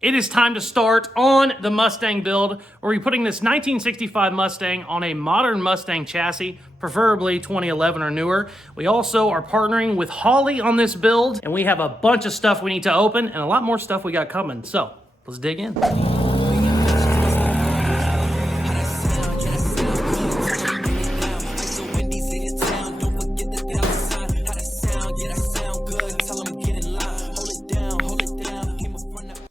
It is time to start on the Mustang build, where we're putting this 1965 Mustang on a modern Mustang chassis, preferably 2011 or newer. We also are partnering with Holley on this build, and we have a bunch of stuff we need to open and a lot more stuff we got coming. So let's dig in.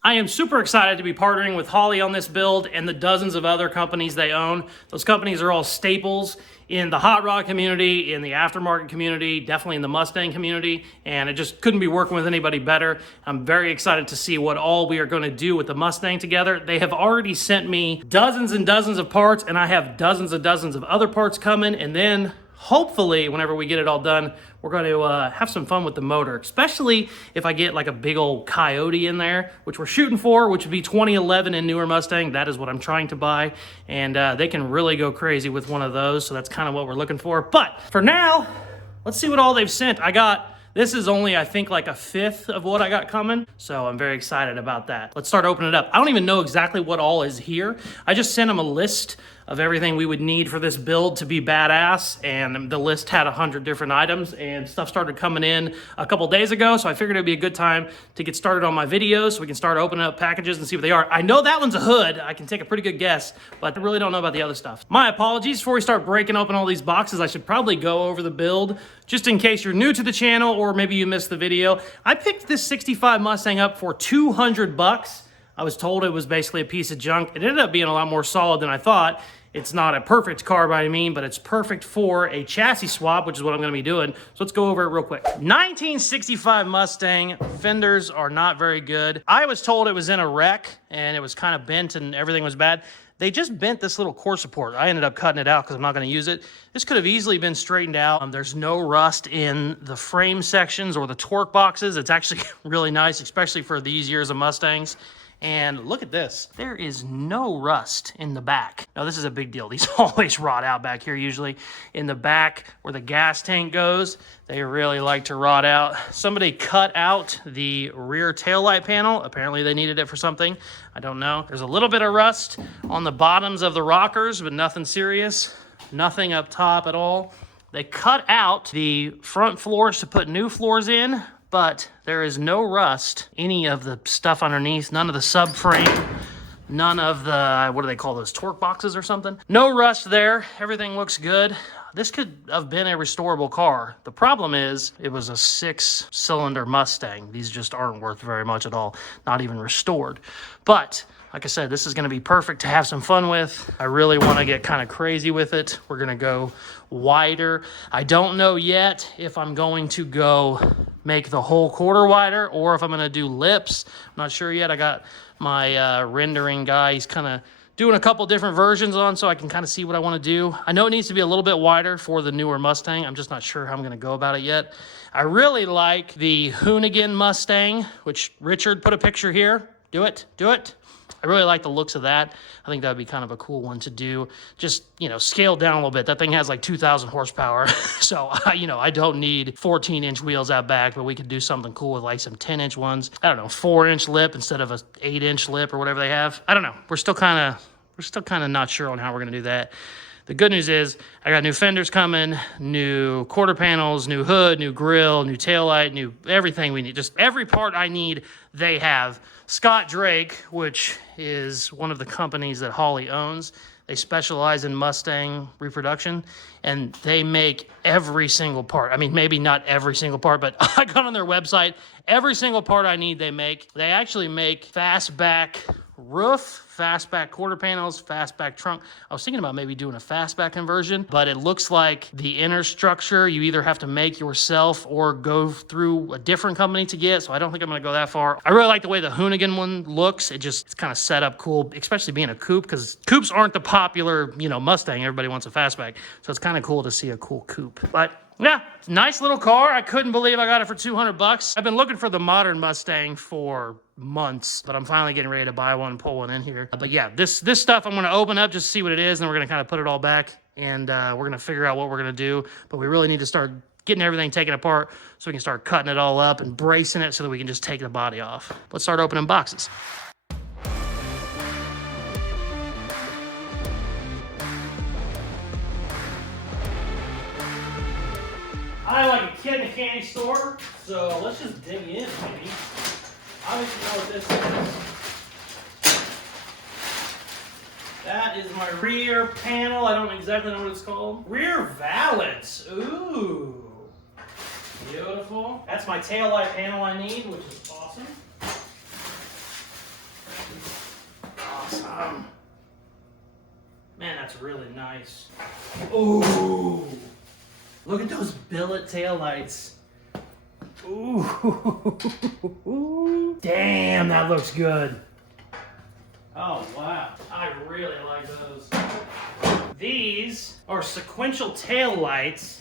I am super excited to be partnering with Holley on this build and the dozens of other companies they own. Those companies are all staples in the hot rod community, in the aftermarket community, definitely in the Mustang community, and I just couldn't be working with anybody better. I'm very excited to see what all we are going to do with the Mustang together. They have already sent me dozens and dozens of parts, and I have dozens and dozens of other parts coming, and then hopefully, whenever we get it all done, we're going to have some fun with the motor, especially if I get like a big old Coyote in there, which we're shooting for, which would be 2011 and newer Mustang. That is what I'm trying to buy, and they can really go crazy with one of those, so that's kind of what we're looking for. But for now, let's see what all they've sent. This is only, I think, like a fifth of what I got coming, so I'm very excited about that. Let's start opening it up. I don't even know exactly what all is here. I just sent them a list of everything we would need for this build to be badass, and the list had 100 different items, and stuff started coming in a couple days ago, so I figured it'd be a good time to get started on my videos so we can start opening up packages and see what they are. I know that one's a hood. I can take a pretty good guess, but I really don't know about the other stuff. My apologies. Before we start breaking open all these boxes, I should probably go over the build, just in case you're new to the channel or maybe you missed the video. I picked this 65 Mustang up for 200 bucks. I was told it was basically a piece of junk. It ended up being a lot more solid than I thought. It's not a perfect car by any means, but it's perfect for a chassis swap, which is what I'm going to be doing. So let's go over it real quick. 1965 Mustang. Fenders are not very good. I was told it was in a wreck and it was kind of bent and everything was bad. They just bent this little core support. I ended up cutting it out because I'm not going to use it. This could have easily been straightened out. There's no rust in the frame sections or the torque boxes. It's actually really nice, especially for these years of Mustangs. And look at this. There is no rust in the back. Now, this is a big deal. These always rot out back here, usually. In the back where the gas tank goes, they really like to rot out. Somebody cut out the rear taillight panel. Apparently, they needed it for something. I don't know. There's a little bit of rust on the bottoms of the rockers, but nothing serious. Nothing up top at all. They cut out the front floors to put new floors in, but there is no rust. Any of the stuff underneath, none of the subframe, none of the, what do they call those, torque boxes or something? No rust there. Everything looks good. This could have been a restorable car. The problem is it was a 6-cylinder Mustang. These just aren't worth very much at all, not even restored. But like I said, this is going to be perfect to have some fun with. I really want to get kind of crazy with it. We're going to go wider. I don't know yet if I'm going to go make the whole quarter wider or if I'm going to do lips. I'm not sure yet. I got my rendering guy. He's kind of doing a couple different versions on so I can kind of see what I want to do. I know it needs to be a little bit wider for the newer Mustang. I'm just not sure how I'm going to go about it yet. I really like the Hoonigan Mustang, which Richard put a picture here. Do it. I really like the looks of that. I think that would be kind of a cool one to do. Just, you know, scaled down a little bit. That thing has like 2,000 horsepower. So, I don't need 14-inch wheels out back, but we could do something cool with like some 10-inch ones. I don't know, 4-inch lip instead of a 8-inch lip or whatever they have. I don't know. We're still kind of not sure on how we're going to do that. The good news is I got new fenders coming, new quarter panels, new hood, new grill, new taillight, new everything we need. Just every part I need, they have. Scott Drake, which is one of the companies that Holley owns, they specialize in Mustang reproduction, and they make every single part. I mean, maybe not every single part, but I got on their website. Every single part I need, they make. They actually make fastback roof, fastback quarter panels, fastback trunk. I was thinking about maybe doing a fastback conversion, but it looks like the inner structure you either have to make yourself or go through a different company to get, so I don't think I'm going to go that far. I really like the way the Hoonigan one looks. It's kind of set up cool, especially being a coupe, because coupes aren't the popular, Mustang. Everybody wants a fastback, so it's kind of cool to see a cool coupe. But yeah, nice little car. I couldn't believe I got it for 200 bucks. I've been looking for the modern Mustang for months, but I'm finally getting ready to buy one and pull one in here. But yeah, this stuff I'm going to open up just to see what it is, and then we're going to kind of put it all back, and we're going to figure out what we're going to do. But we really need to start getting everything taken apart so we can start cutting it all up and bracing it so that we can just take the body off. Let's start opening boxes. I like a kid in a candy store, so let's just dig in, maybe. Obviously know what this is. That is my rear panel. I don't exactly know what it's called. Rear valance. Ooh. Beautiful. That's my tail light panel I need, which is awesome. Awesome. Man, that's really nice. Ooh. Look at those billet taillights. Ooh. Damn, that looks good. Oh, wow. I really like those. These are sequential tail lights,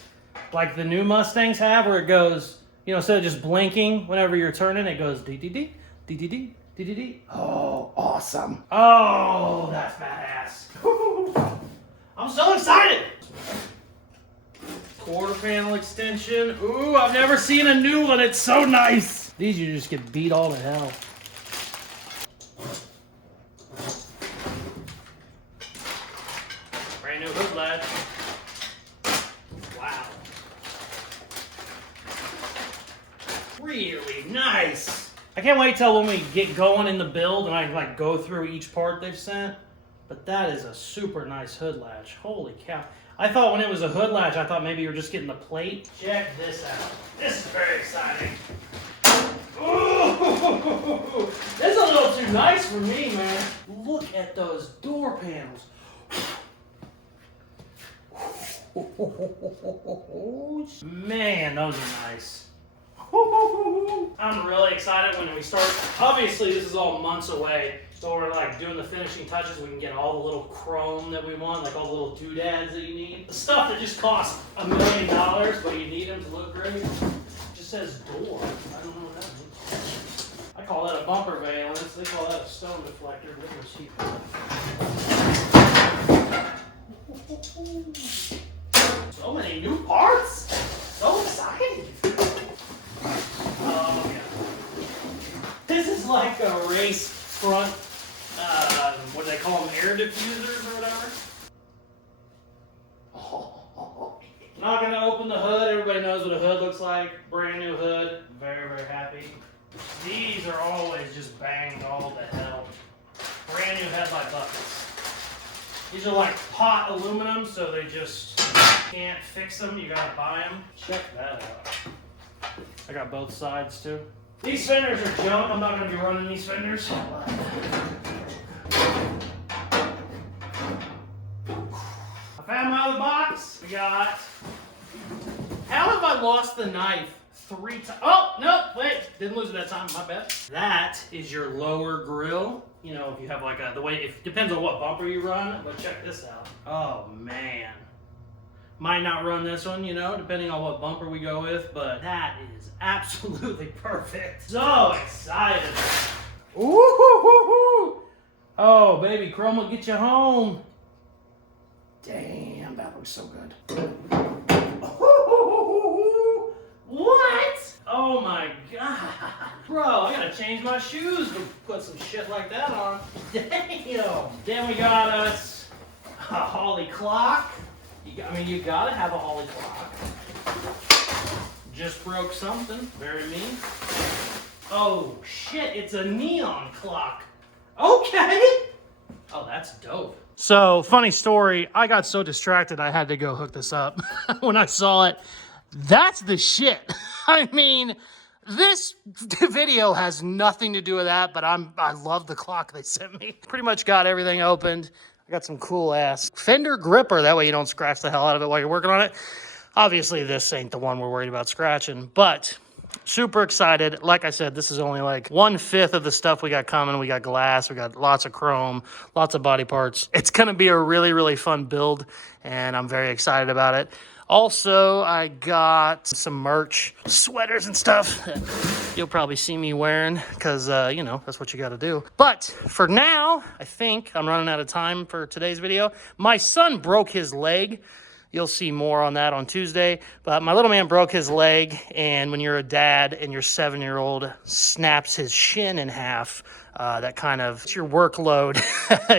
like the new Mustangs have, where it goes, you know, instead of just blinking whenever you're turning, it goes dee-dee-dee, dee-dee-dee, dee-dee-dee. Oh, awesome. Oh, that's badass. I'm so excited. Quarter panel extension. Ooh, I've never seen a new one. It's so nice. These you just get beat all to hell. Brand new hood latch. Wow. Really nice. I can't wait till when we get going in the build and I like go through each part they've sent. But that is a super nice hood latch. Holy cow. I thought when it was a hood latch, I thought maybe you were just getting the plate. Check this out. This is very exciting. Ooh, this is a little too nice for me, man. Look at those door panels. Man, those are nice. I'm really excited when we start. Obviously, this is all months away. So we're like doing the finishing touches. We can get all the little chrome that we want, like all the little doodads that you need. The stuff that just costs $1 million, but you need them to look great. It just says door. I don't know what that means. I call that a bumper valance. They call that a stone deflector. So many new parts. So exciting. Oh yeah. This is like a race front. What do they call them? Air diffusers or whatever? Not gonna open the hood. Everybody knows what a hood looks like. Brand new hood. Very, very happy. These are always just banged all to hell. Brand new headlight buckets. These are like pot aluminum, so they just can't fix them. You gotta buy them. Check that out. I got both sides too. These fenders are junk. I'm not gonna be running these fenders. I found my other box. We got. How have I lost the knife 3 times? Oh, no, wait. Didn't lose it that time. My bad. That is your lower grill. You know, if you have like the way, it depends on what bumper you run, but check this out. Oh, man. Might not run this one, you know, depending on what bumper we go with, but that is absolutely perfect. So excited. Ooh, oh, baby, chrome will get you home. Damn, that looks so good. What? Oh my God. Bro, I gotta change my shoes to put some shit like that on. Damn. Then we got us a Holley clock. You gotta have a Holley clock. Just broke something. Very mean. Oh shit, it's a neon clock. Okay. Oh, that's dope. So, funny story, I got so distracted I had to go hook this up when I saw it. That's the shit. I mean, this video has nothing to do with that, but I love the clock they sent me. Pretty much got everything opened. I got some cool ass fender gripper. That way you don't scratch the hell out of it while you're working on it. Obviously, this ain't the one we're worried about scratching, but super excited. Like I said, this is only like 1/5 of the stuff we got coming. We got glass, we got lots of chrome, lots of body parts. It's gonna be a really, really fun build, and I'm very excited about it. Also, I got some merch, sweaters and stuff that you'll probably see me wearing because, you know, that's what you got to do. But for now, I think I'm running out of time for today's video. My son broke his leg. You'll see more on that on Tuesday. But my little man broke his leg, and when you're a dad and your 7-year-old snaps his shin in half, that kind of, it's your workload,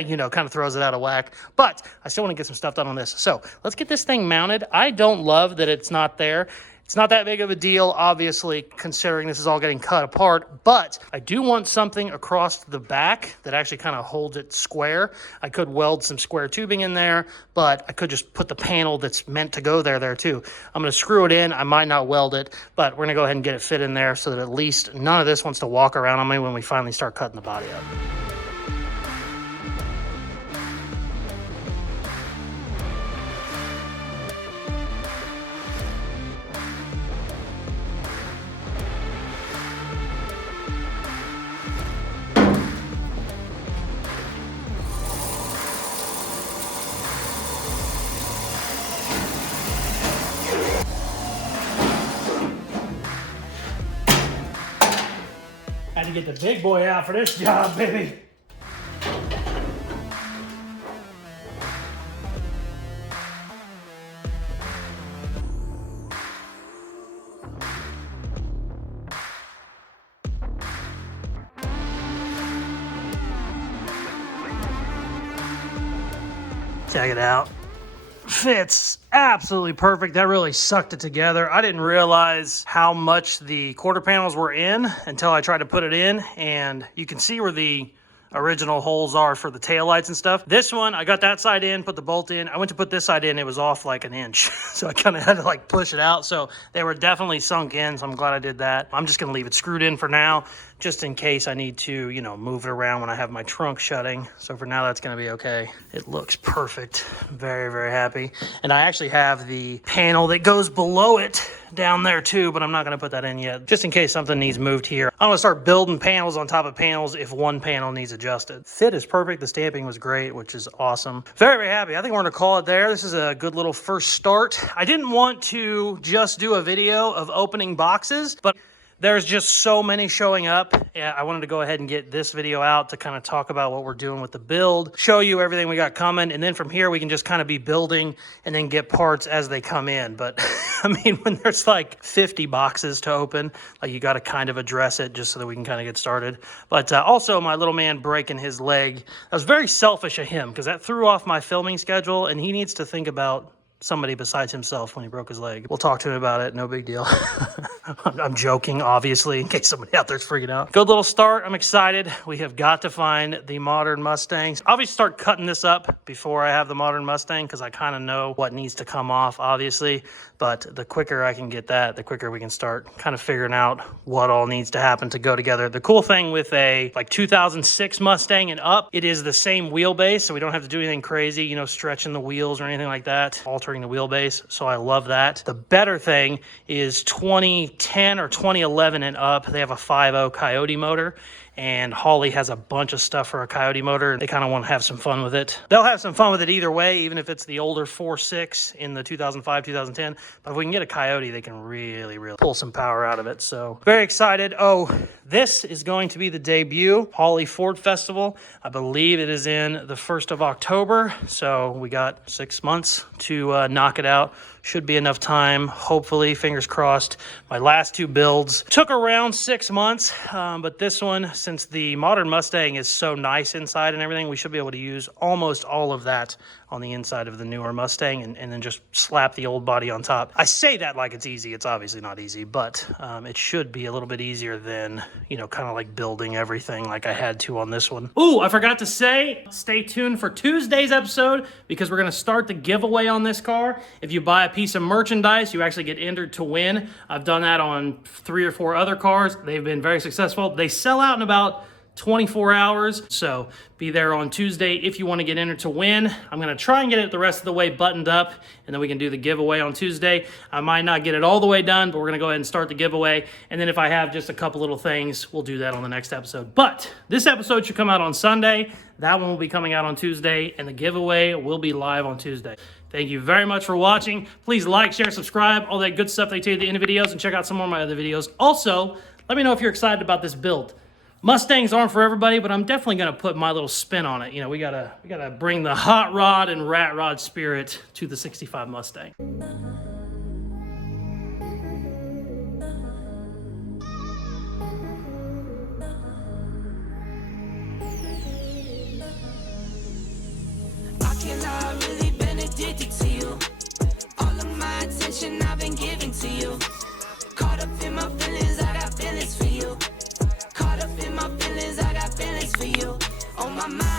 you know, kind of throws it out of whack. But I still want to get some stuff done on this. So let's get this thing mounted. I don't love that it's not there. It's not that big of a deal, obviously, considering this is all getting cut apart, but I do want something across the back that actually kind of holds it square. I could weld some square tubing in there, but I could just put the panel that's meant to go there too. I'm going to screw it in. I might not weld it, but we're going to go ahead and get it fit in there so that at least none of this wants to walk around on me when we finally start cutting the body up. Had to get the big boy out for this job, baby. Check it out. Fits absolutely perfect. That really sucked it together. I didn't realize how much the quarter panels were in until I tried to put it in, and you can see where the original holes are for the taillights and stuff. This one, I got that side in, put the bolt in. I went to put this side in, it was off like an inch. So I kind of had to like push it out. So they were definitely sunk in, so I'm glad I did that. I'm just gonna leave it screwed in for now, just in case I need to, you know, move it around when I have my trunk shutting. So for now, that's gonna be okay. It looks perfect. Very, very happy. And I actually have the panel that goes below it down there too, but I'm not gonna put that in yet, just in case something needs moved here. I'm gonna start building panels on top of panels if one panel needs adjusted. Fit is perfect. The stamping was great, which is awesome. Very, very happy. I think we're gonna call it there. This is a good little first start. I didn't want to just do a video of opening boxes, but there's just so many showing up. Yeah, I wanted to go ahead and get this video out to kind of talk about what we're doing with the build, show you everything we got coming, and then from here we can just kind of be building and then get parts as they come in. But I mean, when there's like 50 boxes to open, like you got to kind of address it just so that we can kind of get started. But also my little man breaking his leg, that was very selfish of him because that threw off my filming schedule, and he needs to think about somebody besides himself when he broke his leg. We'll talk to him about it. No big deal. I'm joking, obviously, in case somebody out there's freaking out. Good little start. I'm excited. We have got to find the modern Mustangs. Obviously, start cutting this up before I have the modern Mustang because I kind of know what needs to come off, obviously. But the quicker I can get that, the quicker we can start kind of figuring out what all needs to happen to go together. The cool thing with a like 2006 Mustang and up, it is the same wheelbase, so we don't have to do anything crazy, you know, stretching the wheels or anything like that, altering the wheelbase. So I love that. The better thing is 2010 or 2011 and up, they have a 5.0 Coyote motor. And Holley has a bunch of stuff for a Coyote motor. They kind of want to have some fun with it. They'll have some fun with it either way, even if it's the older 4.6 in the 2005, 2010. But if we can get a Coyote, they can really, really pull some power out of it. So very excited. Oh, this is going to be the debut Holley Ford Festival. I believe it is in the 1st of October. So we got 6 months to knock it out. Should be enough time, hopefully, fingers crossed. My last 2 builds took around 6 months, but this one, since the modern Mustang is so nice inside and everything, we should be able to use almost all of that on the inside of the newer Mustang and then just slap the old body on top. I say that like it's easy. It's obviously not easy, but it should be a little bit easier than, you know, kind of like building everything like I had to on this one. Ooh, I forgot to say, stay tuned for Tuesday's episode because we're going to start the giveaway on this car. If you buy a piece of merchandise, you actually get entered to win. I've done that on 3 or 4 other cars. They've been very successful. They sell out in about 24 hours. So be there on Tuesday if you want to get entered to win. I'm going to try and get it the rest of the way buttoned up, and then we can do the giveaway on Tuesday. I might not get it all the way done, but we're going to go ahead and start the giveaway. And then if I have just a couple little things, we'll do that on the next episode. But this episode should come out on Sunday. That one will be coming out on Tuesday, and the giveaway will be live on Tuesday. Thank you very much for watching. Please like, share, subscribe, all that good stuff they tell you at the end of videos, and check out some more of my other videos. Also, let me know if you're excited about this build. Mustangs aren't for everybody, but I'm definitely going to put my little spin on it. You know, we gotta bring the hot rod and rat rod spirit to the 65 Mustang. I've really been addicted to you. All of my attention I've been giving to you. my mind.